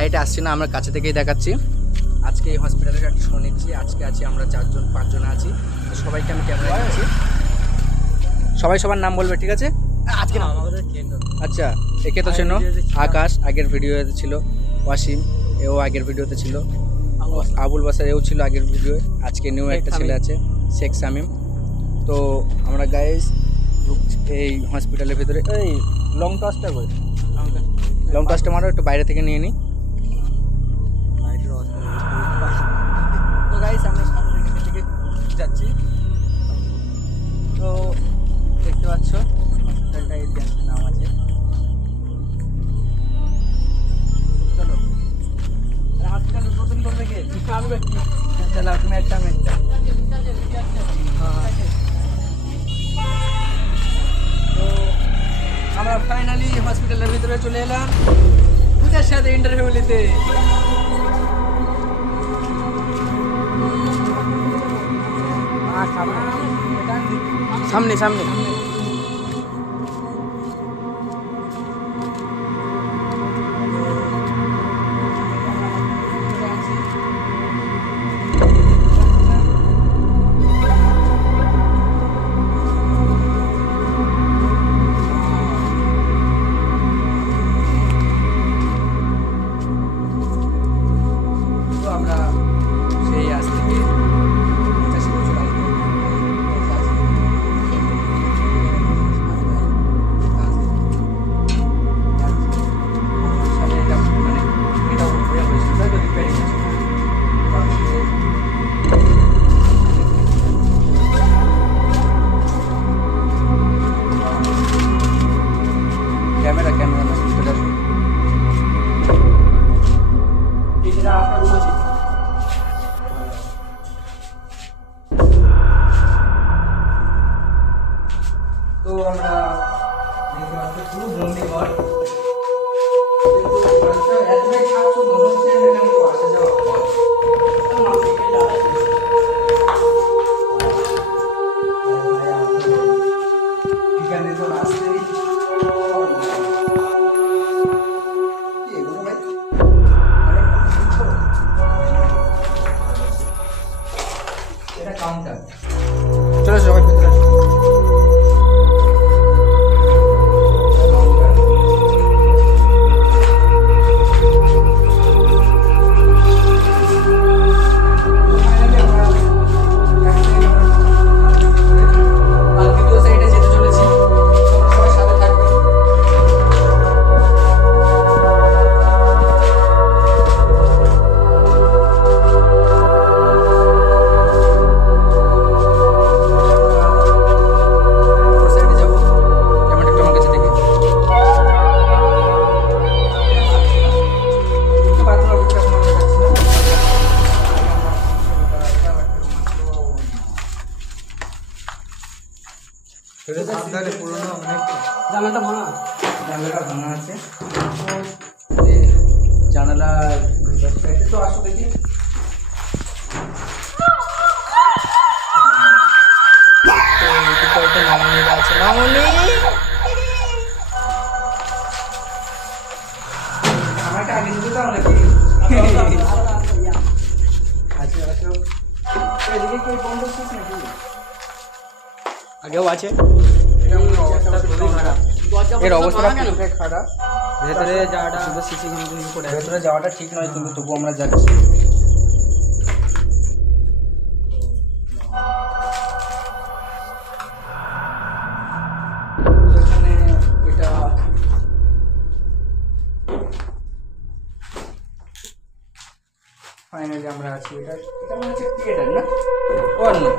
লাইটে আসছি না, আমরা কাছে থেকেই দেখাচ্ছি। আজকে এই হসপিটালের একটা শো নিচ্ছি। আজকে আছি আমরা 4-5 আছি, সবাইকে আমি ক্যামেরা দিচ্ছি। সবাই সবার নাম বলবে, ঠিক আছে? আজকে না আচ্ছা, একে তো চেনো, আকাশ আগের ভিডিওতে ছিল, ওয়াসিম এও আগের ভিডিওতে ছিল, আবুল বাসার এও ছিল আগের ভিডিও। আজকে নিউ একটা ছেলে আছে, শেখ শামিম। তো আমরা গাইস এই হসপিটালের ভিতরে এই লং টসটা করি, লং টসটা মারো, একটু বাইরে থেকে নিয়ে নিই। তো গাইস আমরা সামনে দিকে যাচ্ছি। তো দেখতে পাচ্ছ হসপিটালটা এই নাম আছে। চলো হসপিটাল উদ্বোধন করবে কে? চলো তুমি একটা তো আমরা ফাইনালি হসপিটালের ভিতরে চলে এলাম পূজার সাথে ইন্টারভিউ নিতে। সামনে সামনে আমরা সেই আজ থেকে ক্যামেরা তো আমরা দেখতে পাচ্ছি পুরো বন্দি ঘর, এতটাই খাচ্ছ মনে হচ্ছে এখানে তো আসা যাওয়া হয়। এখানে তো আসতেই এটা কাউন্টার। চলো সবাই ভিতরে আসো। জানালাটা ভাঙা আছে, জানালা তো আসো দেখি। মামনিরা আছে, মামনি আমাকে আগে দিতে দাও নাকি? আচ্ছা আসো, এদিকে কেউ বন্ধ করছিস নাকি? আগেও আছে। এর অবস্থা পুরোটাই খারাপ। ভেতরে যাওয়াটা সিসি ক্যামেরা করে ভেতরে যাওয়াটা ঠিক নয়, কিন্তু তবু আমরা যাচ্ছি। এখানে এটা ফাইনালি আমরা আছি। এটা মনে হচ্ছে থিয়েটার না? ও না,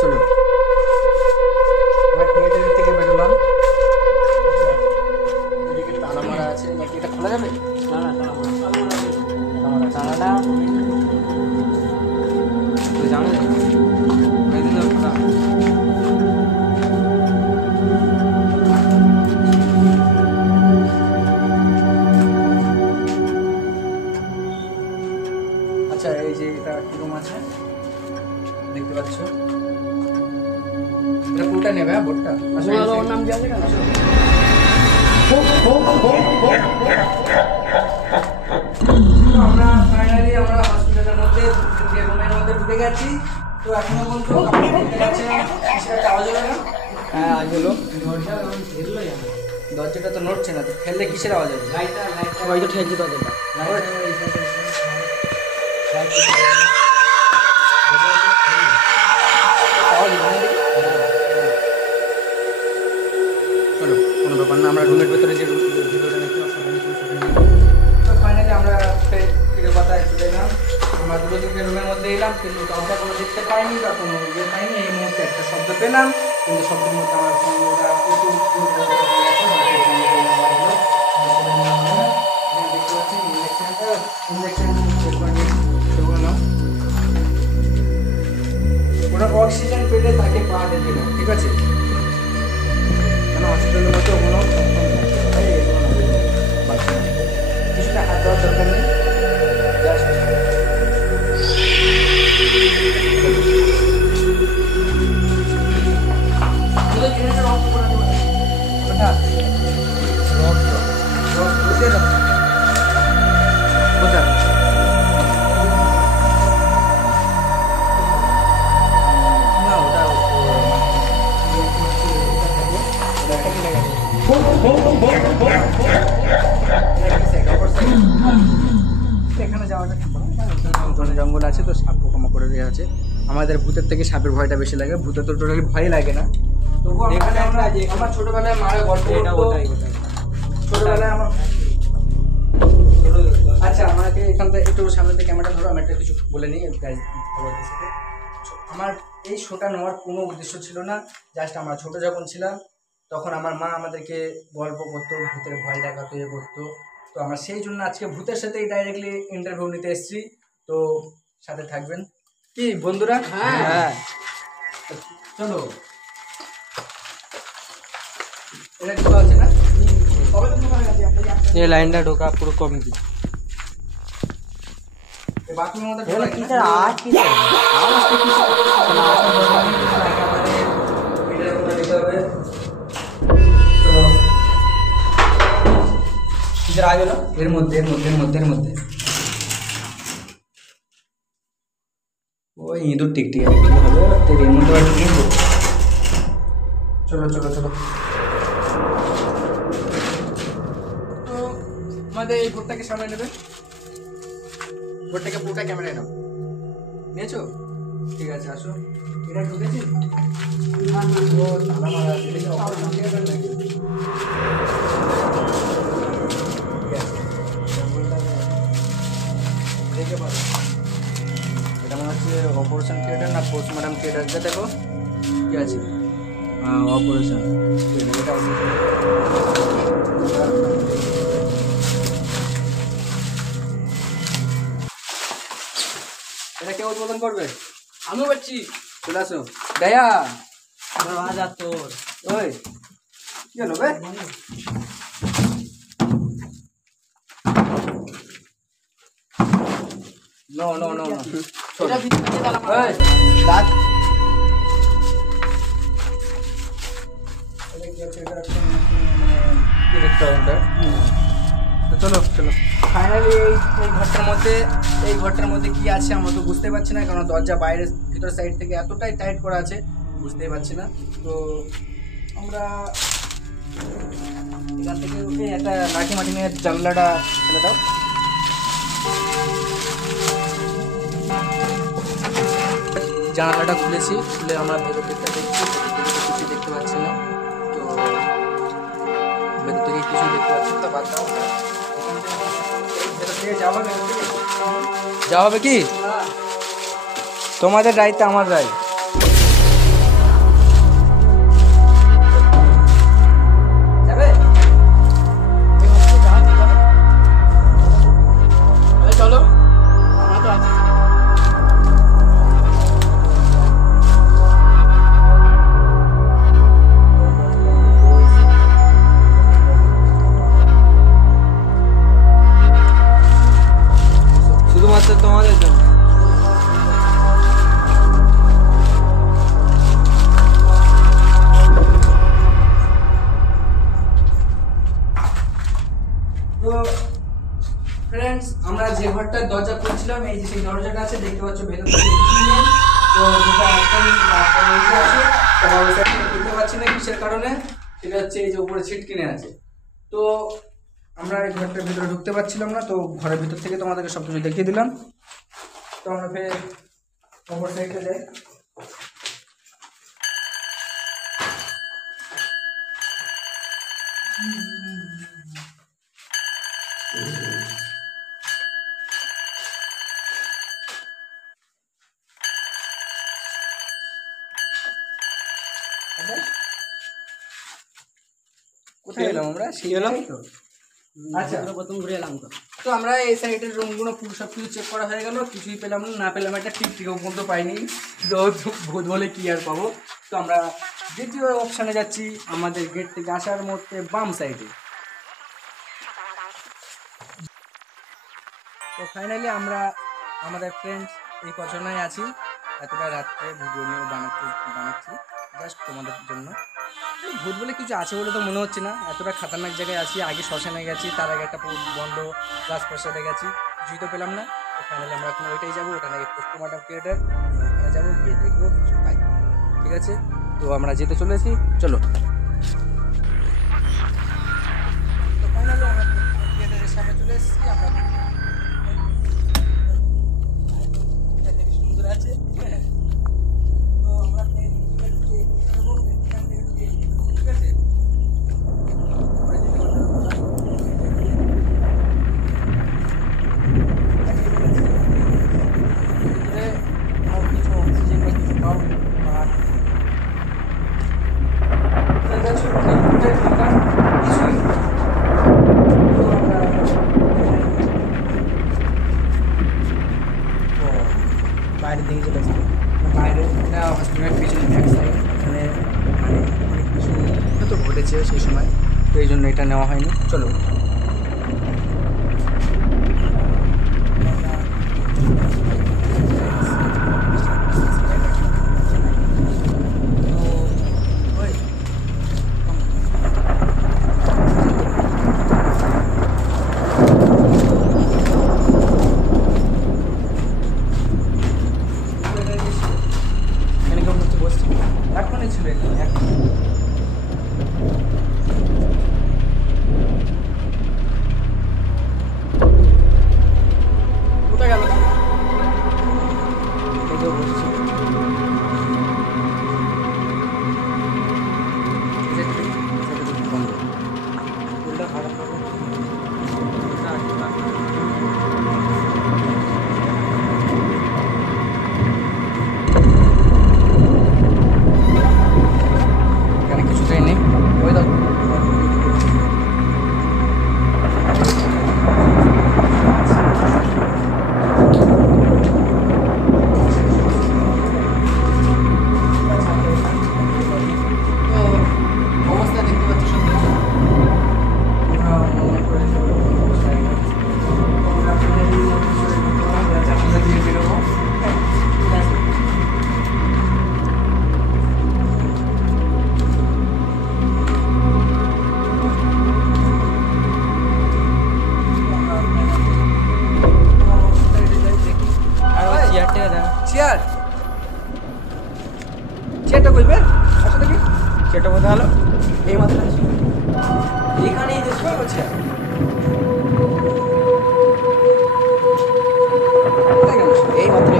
চলো আমরা থিয়েটারের থেকে বেরোলাম। এদিকে তালা মারা আছে নাকি? এটা খোলা যাবে? না না, তালাটা জানো খোলা। আচ্ছা, এই যে এটা কি রুম আছে দেখতে পাচ্ছ, এটা কোনটা নেবে? বোর্ডটা আসলে ওর নাম দিয়ে আছে কেন? গেছি। তো এখনো পর্যন্ত আপনি দেখতে পাচ্ছেন সেটা আওয়াজ হলো না? হ্যাঁ আওয়াজ হলো। দরজাটা তো নড়ছে না, তো খেললে কিসের আওয়াজ হবে? ওই তো ঠেলছে দরজাটা। চলো কোনো ব্যাপার না, আমরা রুমের ভেতরে যে ভিডিওটা দেখতে তো ফাইনালি আমরা ফিরে কথায় চলে এলাম। আমরা দুটো তিনটে রুমের মধ্যে এলাম, কিন্তু দরজা কোনো দেখতে পাইনি বা কোনো ইয়ে পাইনি। এই মুহূর্তে একটা শব্দ পেলাম, কিন্তু শব্দের মধ্যে আমার সঙ্গটা প্রচুর দেখতে পাচ্ছি ইঞ্জেকশন ওরা অক্সিজেন পেটে তাকে পা দেখে না, ঠিক আছে? কেন হসপিটালের মধ্যে কোনো কিছুটা হাত দেওয়ার দরকার নেই, জাস্ট এখানে যাওয়াটা জঙ্গল আছে, তো সাপ পোকামাকড় করে আছে। আমাদের ভূতের থেকে সাপের ভয়টা বেশি লাগে, ভূতের তো টোটালি ভয় লাগে না। তবুও এখানে আমার ছোটবেলায় মারা গল্প ছোটবেলায় আমার আচ্ছা আমাকে এখান থেকে একটু সামনে থেকে ক্যামেরা ধরো, আমি একটা কিছু বলে নিই। আমার এই শোটা নেওয়ার কোনো উদ্দেশ্য ছিল না, জাস্ট আমরা ছোট যখন ছিলাম তখন আমার মা আমাদেরকে গল্প করতো, ভূতের ভয় দেখাতো, ইয়ে করতো। তো আমরা সেই জন্য আজকে ভূতের সাথেই ডাইরেক্টলি ইন্টারভিউ নিতে এসেছি। তো সাথে থাকবেন কি বন্ধুরা? হ্যাঁ চলো। এটা কি আছে না? ये लाइन ढोका पूरा कॉमेडी बाथरूम में बोला कि सर आज की इधर आ गया এর মধ্যে ওই ইঁদুর টিকটিক কি হবে তের এর মধ্যে একটা নিব। চলো চলো চলো। তো আমাদের এই বোর্ডটাকে সামনে নেবে, বোর্ডটাকে পুরোটা ক্যামেরায় নাও। নিয়েছো? ঠিক আছে আসো। এটা ঢুকেছি না না ও তালা মারা আছে, এটা অপারেশন থিয়েটার নাকি? দেখে পারো এটা মনে হচ্ছে অপারেশন থিয়েটার না পোস্টমর্টম থিয়েটার। এটা দেখো কি আছে, অপারেশন থিয়েটার। এটা কে উদ্বোধন করবে? আমিও পাচ্ছি, চলে আসো। দয়া दरवाजा तोड़ ওই কি হলো বে? নো নো নো নো এটা ভিতরে তালা মারা। ওই দাঁত এটা কি আছে? এটা কি রেস্টুরেন্ট? তো চলো চলো ফাইনালি এই ঘরটার মধ্যে কি আছে আমরা তো বুঝতে পারছি না, কারণ দরজা বাইরে ভিতর সাইড থেকে এতটাই টাইট করা আছে বুঝতেই পারছি না। তো আমরা এখান থেকে উঠে একটা লাঠি মাটি নিয়ে জানলাটা ফেলে দাও। জানালাটা খুলেছি, খুলে আমরা ভেতর দিকটা দেখছি, কিছু দেখতে পাচ্ছি না। তো ভেতর থেকে কিছু দেখতে পাচ্ছি না, বাদ দাও। যাওয়া হবে কি? তোমাদের রাইতে আমার রায়। যাবে? চলো আমরা তো আছি। শুধুমাত্র তোমাদের জন্য। তো ফ্রেন্ডস, আমরা যে ঘরটার দরজা খুলছিলাম, এই যে সেই দরজাটা আছে, দেখতে পাচ্ছ ভেতর থেকে কিছুই নেই। তো যেটা একদম নিচে আছে, তোমার খুলতে পারছি না কিসের কারণে, সেটা হচ্ছে এই যে উপরে ছিটকিনে আছে। তো আমরা এই ঘরটার ভিতরে ঢুকতে পারছিলাম না, তো ঘরের ভিতর থেকে তোমাদেরকে সব কিছু দেখিয়ে দিলাম। তো আমরা ফের অপর সাইডে যাই। কোথায় এলাম আমরা? সেই এলাম তো। আচ্ছা, প্রথম ঘুরে এলাম তো। তো আমরা এই সাইডের রুমগুলো পুরো সব কিছু চেক করা হয়ে গেল, কিছুই পেলাম না। না পেলাম একটা টিকটিকও পর্যন্ত পাইনি, তো ভূত বলে কি আর পাবো। তো আমরা দ্বিতীয় অপশানে যাচ্ছি, আমাদের গেট থেকে আসার মধ্যে বাম সাইডে। তো ফাইনালি আমরা আমাদের ফ্রেন্ডস এই কজনায় আছি, এতটা রাত্রে ভিডিও নিয়ে বানাচ্ছি জাস্ট তোমাদের জন্য। ভূত বলে কিছু আছে বলে তো মনে হচ্ছে না, এতটা খাতারনাক জায়গায় আছি। আগে শ্মশানে গেছি, তার আগে একটা বন্ধ রাজপ্রাসাদে গেছি, কিছুই তো পেলাম না। তো ফাইনালি আমরা এখন ওইটাই যাবো, ওটা নাকি পোস্টমর্টম থিয়েটার, ওখানে যাবো, গিয়ে দেখবো কিছু পাই। ঠিক আছে, তো আমরা যেতে চলেছি, চলো। তো ফাইনালি আমরা থিয়েটারের সামনে চলে এসেছি। আমরা সুন্দর আছে। তো আমরা ঠিক আছে, বাইরের দিকে চলে আসছে। বাইরে এটা হসপিটালের পিছনে ব্যাক সাইড, এখানে মানে অনেক কিছু তো ঘটেছে সেই সময়, তো এই জন্য এটা নেওয়া হয়নি। চলো। এখানে কেমন হচ্ছে বসছি, এখনই ছিল এখানে, এখন কোথায় গেল? এই তো বসছি। বন্ধ। ফুলটা খারাপ হবে। এখানে কিছুটাই নেই, ওই দাও। তো অবস্থা দেখতে পাচ্ছি সুন্দর। আমরা দিয়ে বেরোবো। চেয়ার চেয়ারটা কইবে আসলে কি চেয়ারটা কোথায় হলো? এই মাত্র এখানেই যে চেয়ার এই মাত্র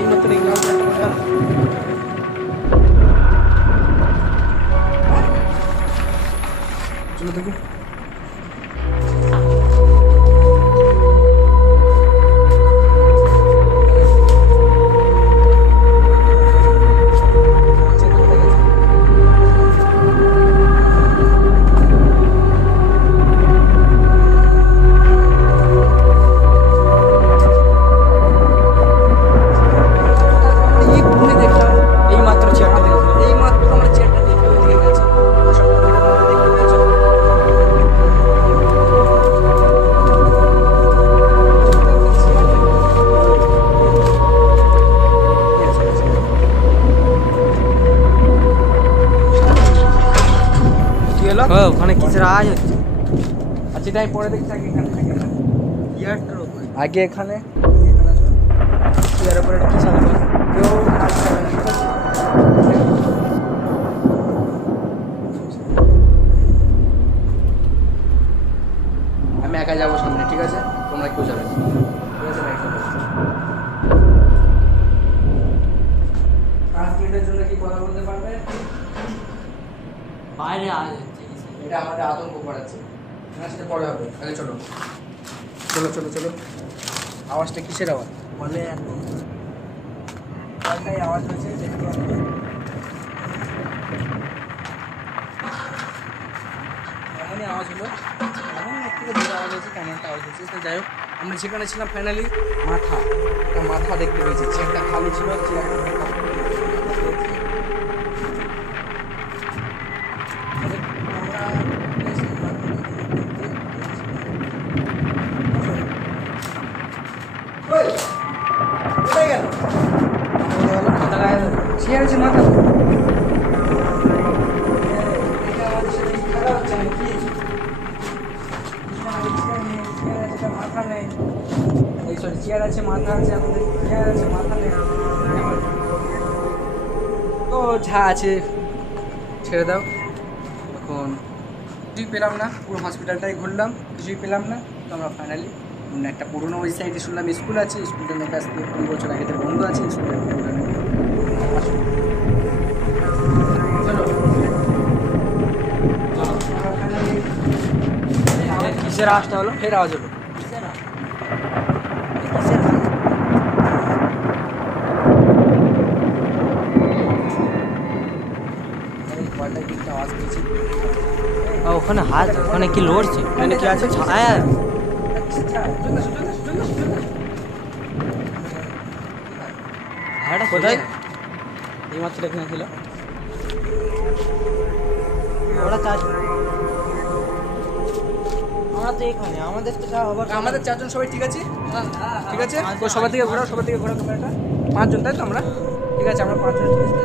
এই মাত্র চলো দেখি। সেটা আমি পরে দেখছি, আগে এখানে আগে এখানে। ইয়ারটার উপরে আগে এখানে এখানে আসো। ইয়ার উপরে কি সামনে কেউ আসবে না, ঠিক আছে? আমি একা যাবো সামনে, ঠিক আছে? তোমরা কেউ যাবে না, ঠিক আছে? আমি একা যাবো। 5 মিনিটের জন্য কি কথা বলতে পারবে? বাইরে আওয়াজ হচ্ছে এটা আমাদের আতঙ্ক করাচ্ছে না, সেটা পরে হবে। আগে চলো চলো চলো চলো। আওয়াজটা কিসের আওয়াজ? বলে একটাই আওয়াজ হয়েছে, দেখতে পাচ্ছি। এমনই আওয়াজ হলো, এমন একটু দূরে আওয়াজ হয়েছে, কেমন একটা আওয়াজ হয়েছে। তো যাই হোক, আমরা যেখানে ছিলাম ফাইনালি মাথা, একটা মাথা দেখতে পেয়েছি। চেয়ারটা খালি ছিল, চেয়ারটা মাথা গায়ে চেয়ার আছে মাথা। এটা আমাদের সাথে খেলা হচ্ছে নাকি? মাথা নেই, এই সরি, চেয়ার আছে মাথা আছে, আমাদের চেয়ার আছে মাথা নেই। তো যা আছে ছেড়ে দাও। এখন কিছুই পেলাম না, পুরো হসপিটালটাই ঘুরলাম, কিছুই পেলাম না। তো আমরা ফাইনালি একটা পুরোনো ওই সাইডে শুনলাম স্কুল আছে, স্কুলটা নাকি আজ থেকে 2 বছর আগে থেকে বন্ধ আছে। স্কুলের চলো কিসের আওয়াজটা হলো? ফের আওয়াজ হলো। কিসের আওয়াজ? কয়টা কিন্তু আওয়াজ পেয়েছি। ওখানে হাত, ওখানে কি লড়ছে? ওখানে কি আছে? ছায়া? ছায়াটা কোথায়? এই মাত্র এখানে ছিল। ওরা চার, আমরা তো এখানে, আমাদের তো যা হবার আমাদের 4 জন সবাই ঠিক আছে, ঠিক আছে? তো সবার দিকে ঘোরাও, সবার দিকে ঘোরাও ক্যামেরাটা। 5 জন, তাই তো? আমরা ঠিক আছে, আমরা 5 জন ঠিক আছে।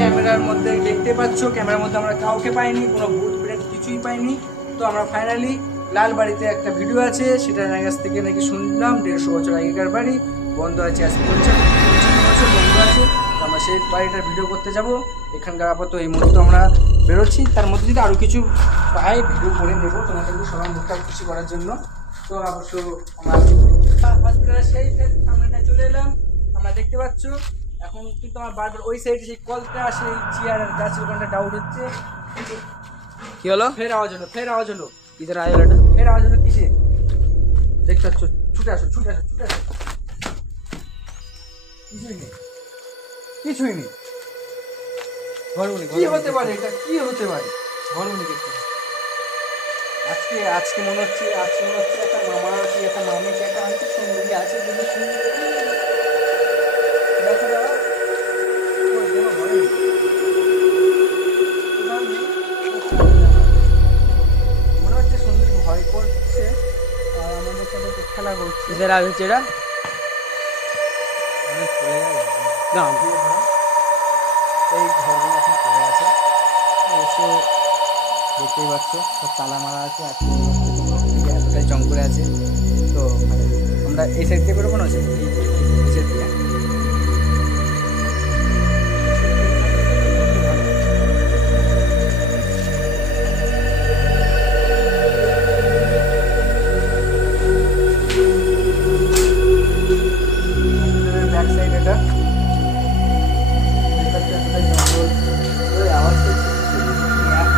ক্যামেরার মধ্যে দেখতে পাচ্ছ, ক্যামেরার মধ্যে আমরা কাউকে পাইনি, কোনো ভূত প্রেত কিছুই পাইনি। তো আমরা ফাইনালি লালবাড়িতে একটা ভিডিও আছে, সেটা কাছ থেকে নাকি শুনলাম 150 বছর আগেকার বাড়ি, বন্ধ আছে, আজ 55 বছর বন্ধ আছে। তো আমরা সেই বাড়িটার ভিডিও করতে যাব। এখানকার আপাতত এই মুহূর্তে আমরা বেরোচ্ছি, তার মধ্যে যদি আরও কিছু পাই ভিডিও করে নেবো তোমাদেরকে সবার মুখটা খুশি করার জন্য। তো অবশ্য আমরা হসপিটালের সেই সামনেটায় চলে এলাম, আমরা দেখতে পাচ্ছ। এখন কিন্তু আমার বারবার ওই সাইডে সেই কলটা, সেই চেয়ার আর গাছের ওখানটা ডাউট হচ্ছে। কি হলো? ফের আওয়াজ হলো, ফের আওয়াজ হলো, কিসের আওয়াজ হলো? ফের আওয়াজ হলো কিসে? দেখতে পাচ্ছ, ছুটে আসো ছুটে আসো ছুটে আসো। কিছুই নেই, কিছুই নেই। ঘরগুনি কি হতে পারে এটা? কি হতে পারে? ঘরগুনি কি? আজকে আজকে মনে হচ্ছে একটা মামা কি একটা মামি কি একটা হয়তো সুন্দরী আছে, কিন্তু সুন্দরী দেখো দাদা, ওই কোনো ভয় নেই। মনে হচ্ছে সুন্দরী ভয় করছে আর আমাদের সাথে একটু খেলা করছে। কিসের আওয়াজ হচ্ছে এটা? না এই ঘরগুলো এখন পড়ে আছে, অবশ্য দেখতেই পাচ্ছ সব তালা মারা আছে, আজকে এতটাই জঙ্গলে আছে। তো আমরা এই সাইড থেকে বেরোবো না, এই সাইড থেকে। ব্যাক সাইড এটা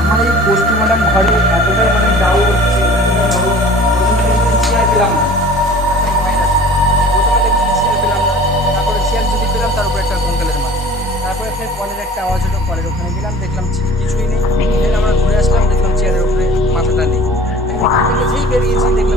আমার এই পোস্টমর্টম ঘরে এতটাই মানে ডাউট হচ্ছে, চেয়ার পেলাম না। প্রথমে দেখছি চেয়ার পেলাম না, তারপরে চেয়ার যদি পেলাম তার উপরে একটা কঙ্কালের মাথা। তারপরে ফের কলের একটা আওয়াজ হলো, কলের ওখানে গেলাম, দেখলাম কিছুই নেই। ফের আমরা ঘুরে আসলাম, দেখলাম চেয়ারের উপরে মাথাটা নেই। এখান থেকে যেই বেরিয়েছি দেখলাম